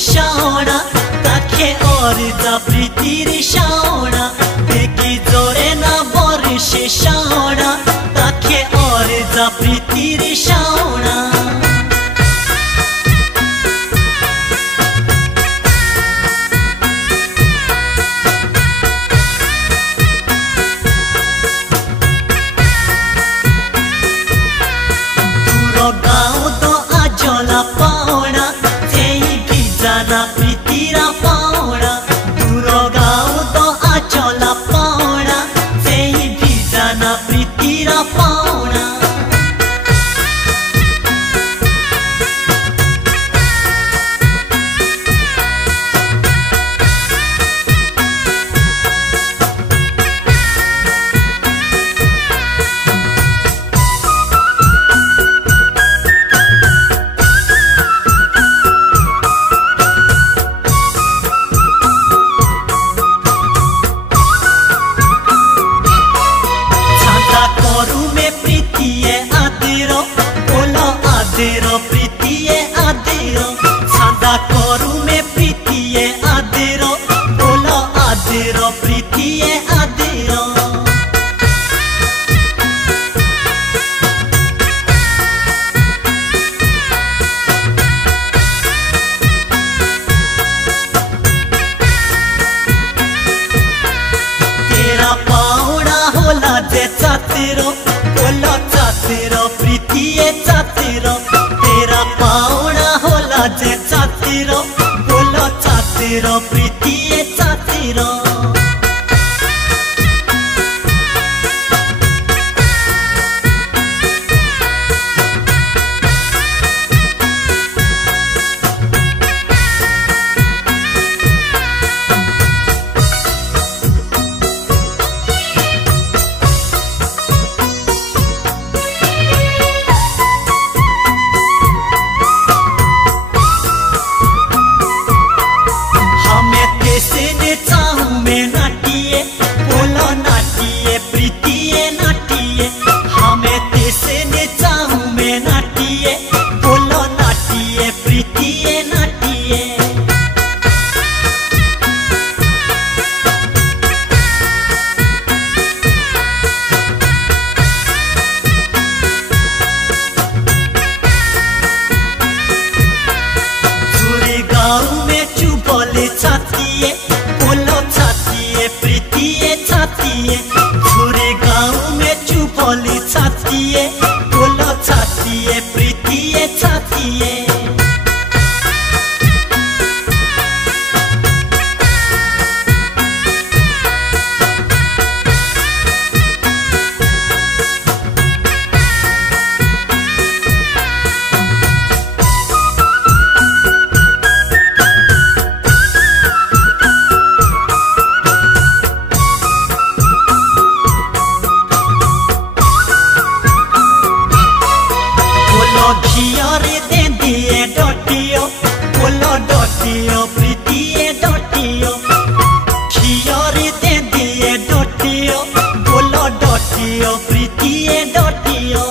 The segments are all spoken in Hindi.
शावणा ताखे और जा प्रीतिर शावणा देखी जोरे ना बरसे शावणा ताखे और जा प्रीतिर शावणा प्रीतिरा पावणा दूर गाँव तो आचला पावणा से भी जाना प्रीतिरा पावणा आदेरो प्रीतिये आदेरो सादा करू में प्रीतिये आदेरो बोलो आदेरो प्रीतिये आदेरो तेरा पावड़ा होला जे चातेरो बोलो चातेरो प्रीतिये चातेरो तेरा पावड़ा होला जे चातेरो बोलो चातेरो प्रीतिये चातेरो छुरे गाँव में चुपली छातिए बोलो छातिए प्रीतिये छातिए घियरे दे दिए डटियो बोलो डटियो प्रीतिये डटियो घियरे दे दिए डटियो बोलो डटियो प्रीतिये डटियो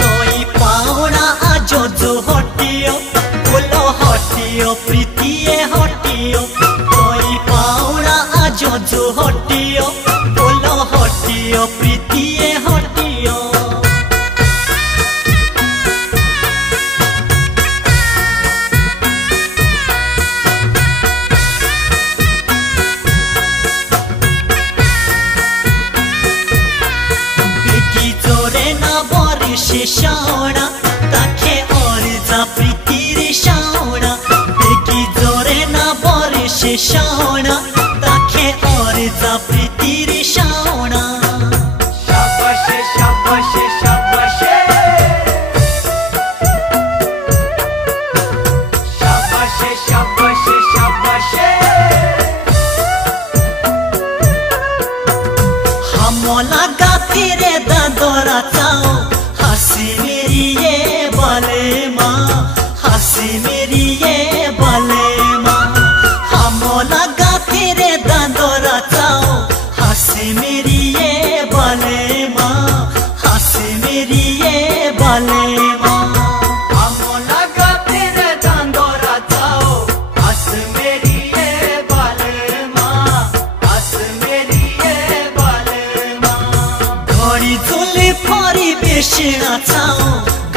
कोई पावड़ा आजो जो हटियो बोलो हटियो प्रीतिये हटियो कोई पावड़ा आजो जो हटियो बोलो हटियो प्रीतिये हटियो बेटी जोरे ना बरसे शावणा ताखे और जा प्रीतिर शावणा देखी जोरे ना बरसे शावणा ताखे और जा प्रीतिर शावणा शाबाशे शाबाशे शाबाशे शाबाशे शाबाशे शाबाशे हमला गाती रे दादरा चाओ हंसी मेरी ये बाले माँ हंसी मेरी ये बाले माँ हम बेसना चाओ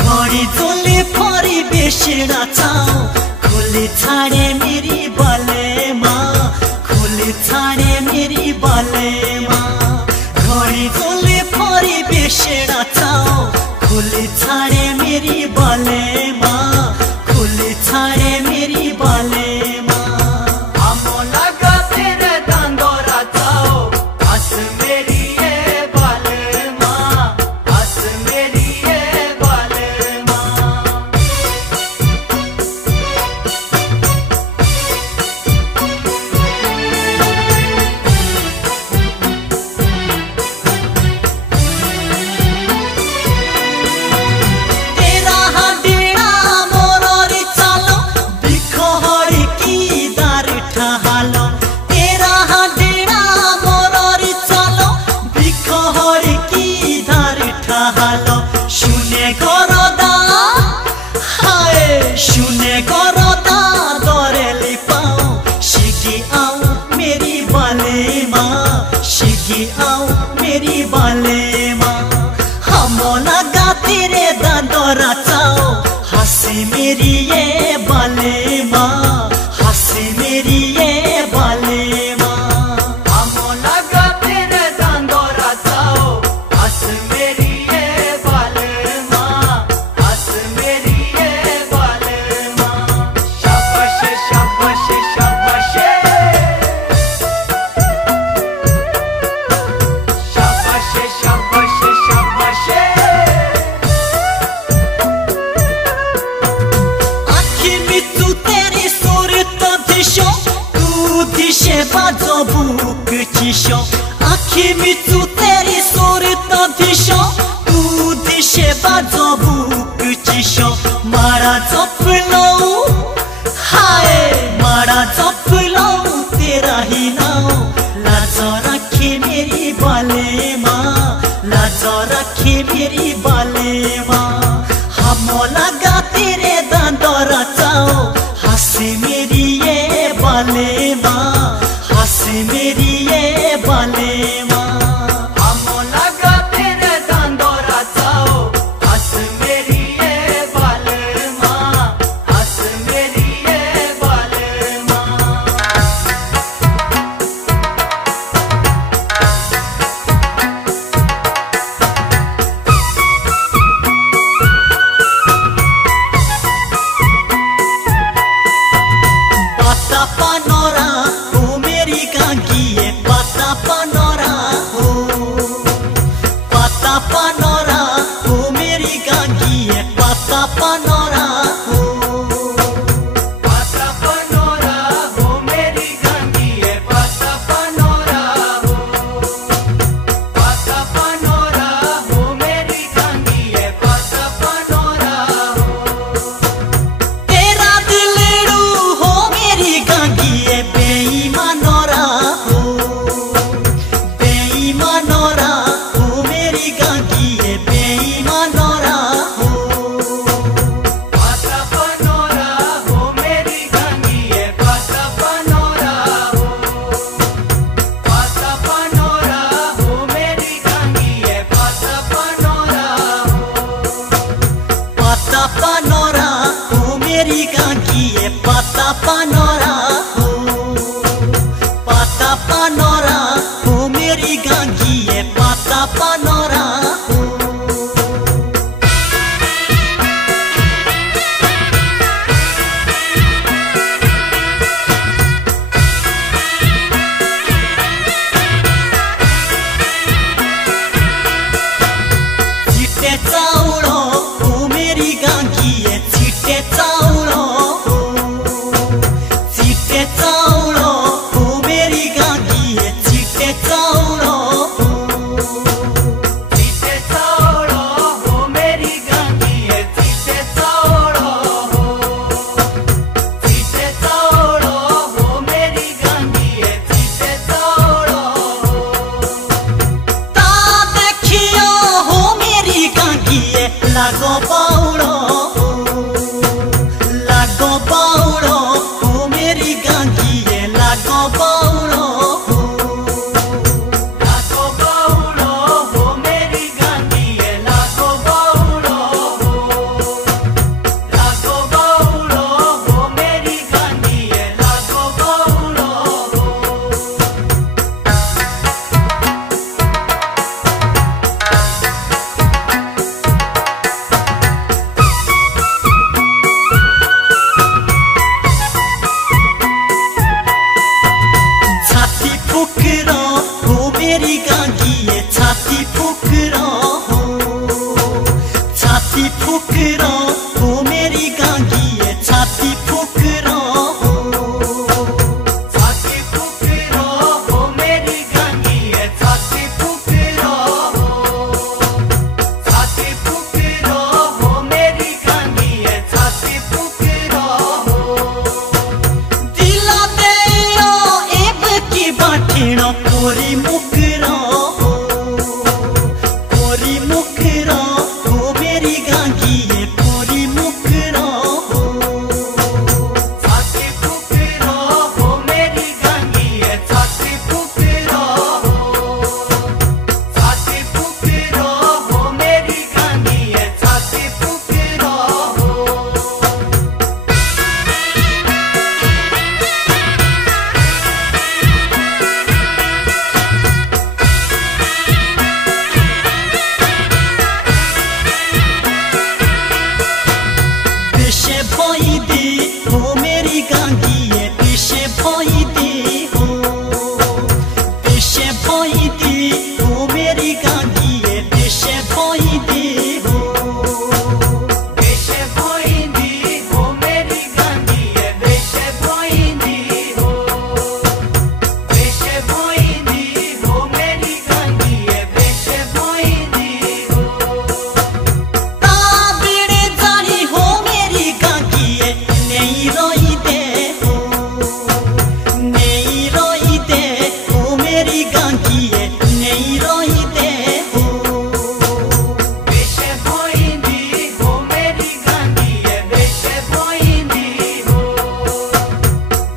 घड़ी जोले फरी बेसना चाओ खुले छाड़े मेरी बाले माँ खुले छाड़े मेरी बाले माँ घड़ी जोले फरी बेसना चाओ खुले छाड़े मेरी बाले माँ खुले छाड़े मेरी बाले माँ आमो लगा तेरे दंदोरा चाओ हंस मेरी ये बाले माँ हंस मेरी ये बाले माँ तेरा हाडेड़ा मोरोरी चालो बिखो हड़ी की दार ठहालो तेरा हाडेड़ा मोरोरी चालो बिखो हड़ी की दार ठहालो शुने गरदा हाय शुने गरदा दरेली पाओ शिगी आओ मेरी बाले माँ शिगी आओ मेरी बाले माँ हमो लगा तेरे दादोरा चाओ हंसी मेरी ये बाले माँ हंसी मेरी ये बाले माँ आमो लगा तेरे दंदोरा चाओ हंस मेरी ये बाले माँ हंस मेरी ये बाले माँ शाबाश शाबाश शाबाश शाबाश शाबाश शाबाश आखी मितू तेरी सूरत दिशो तू दिशे बाजो बुक चिशो आखी मितू तेरी सूरत दिशो तू दिशे बाजो बुक चिशो मारा चपलो हाय मारा चपलो तेरा ही नाव लाजो रखे मेरी बाले माँ लाजो रखे मेरी बाले माँ हमो लगा तेरे दादोरा चाओ हंसी मेरी ये बाले माँ हंसी मेरी ये बाले माँ आमो लगा तेरे दंदोरा चाओ हंस मेरी ये बाले माँ हंस मेरी ये बाले माँ पता पानोरा ओ मेरी गांगी ये पता पानोरा हो पता पानोरा ओ मेरी गांगी ये पता पानोरा हो पाता पनोरा हो मेरी गंगी है पाता पनोरा हो पाता पनोरा हो मेरी गंगी है पाता पनोरा हो तेरा दिलड़ू हो मेरी गांगी ये बेईमानोरा हो बेईमानोरा हो मेरी गांगी ये बेईमानोरा हो पाता पनोरा हो मेरी गंगी है पाता पनोरा हो पाता पनोरा हो मेरी गंगी है पाता पनोरा हो पता पानोरा हो मेरी गांगी ये पता पानोरा हो पता पानोरा हो मेरी गांगी ये पता पानोरा हो चिट्टे चाउलो हो मेरी गांगी ये चिट्टे चाउलो हो चिट्टे चाउलो हो मेरी गांगी ये चिट्टे चाउलो हो चीते चावड़ो हो मेरी गंगी है चीते चावड़ो हो चीते चावड़ो हो मेरी गंगी है चीते चावड़ो हो ता देखियो हो मेरी गांगी ये लागो बाउलो लागो बाउलो हो मेरी गांगी ये लागो बाउलो लाखो बाउड़ो हो मेरी गंगी है लाखो बाउड़ो कोरी मुखरा हो मेरी गांगी ये कोरी मुखरा हो। छाती फुकरा हो मेरी गांगी ये छाती फुकरा हो। छाती फुकरा हो मेरी गांगी ये छाती फुकरा हो। पेशे भई दे हो मेरी गांगी ये पेशे भई दे हो। पेशे भई दे हो मेरी गांगी ये पेशे भई दे हो। बेशे भोइंदी हो मेरी गांगी ये बेशे भोइंदी हो। बेशे भोइंदी हो मेरी गांगी ये बेशे भोइंदी हो। ताबिड़ जानी हो मेरी गांगी ये नहीं रोई दे हो। नहीं रोई दे हो मेरी गांगी ये नहीं रोई दे हो। बेशे भोइंदी हो मेरी गांगी ये बेशे भोइंदी हो।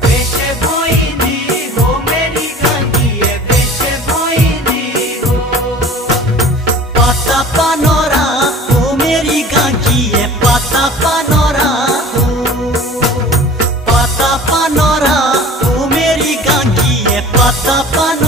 बेशे भोइंदी हो मेरी गांगी ये बेशे भोइंदी हो। पाता पानोरा हो मेरी गांगी ये पाता पानोरा हो। पाता पानोरा हो मेरी गांगी ये पाता पानोरा।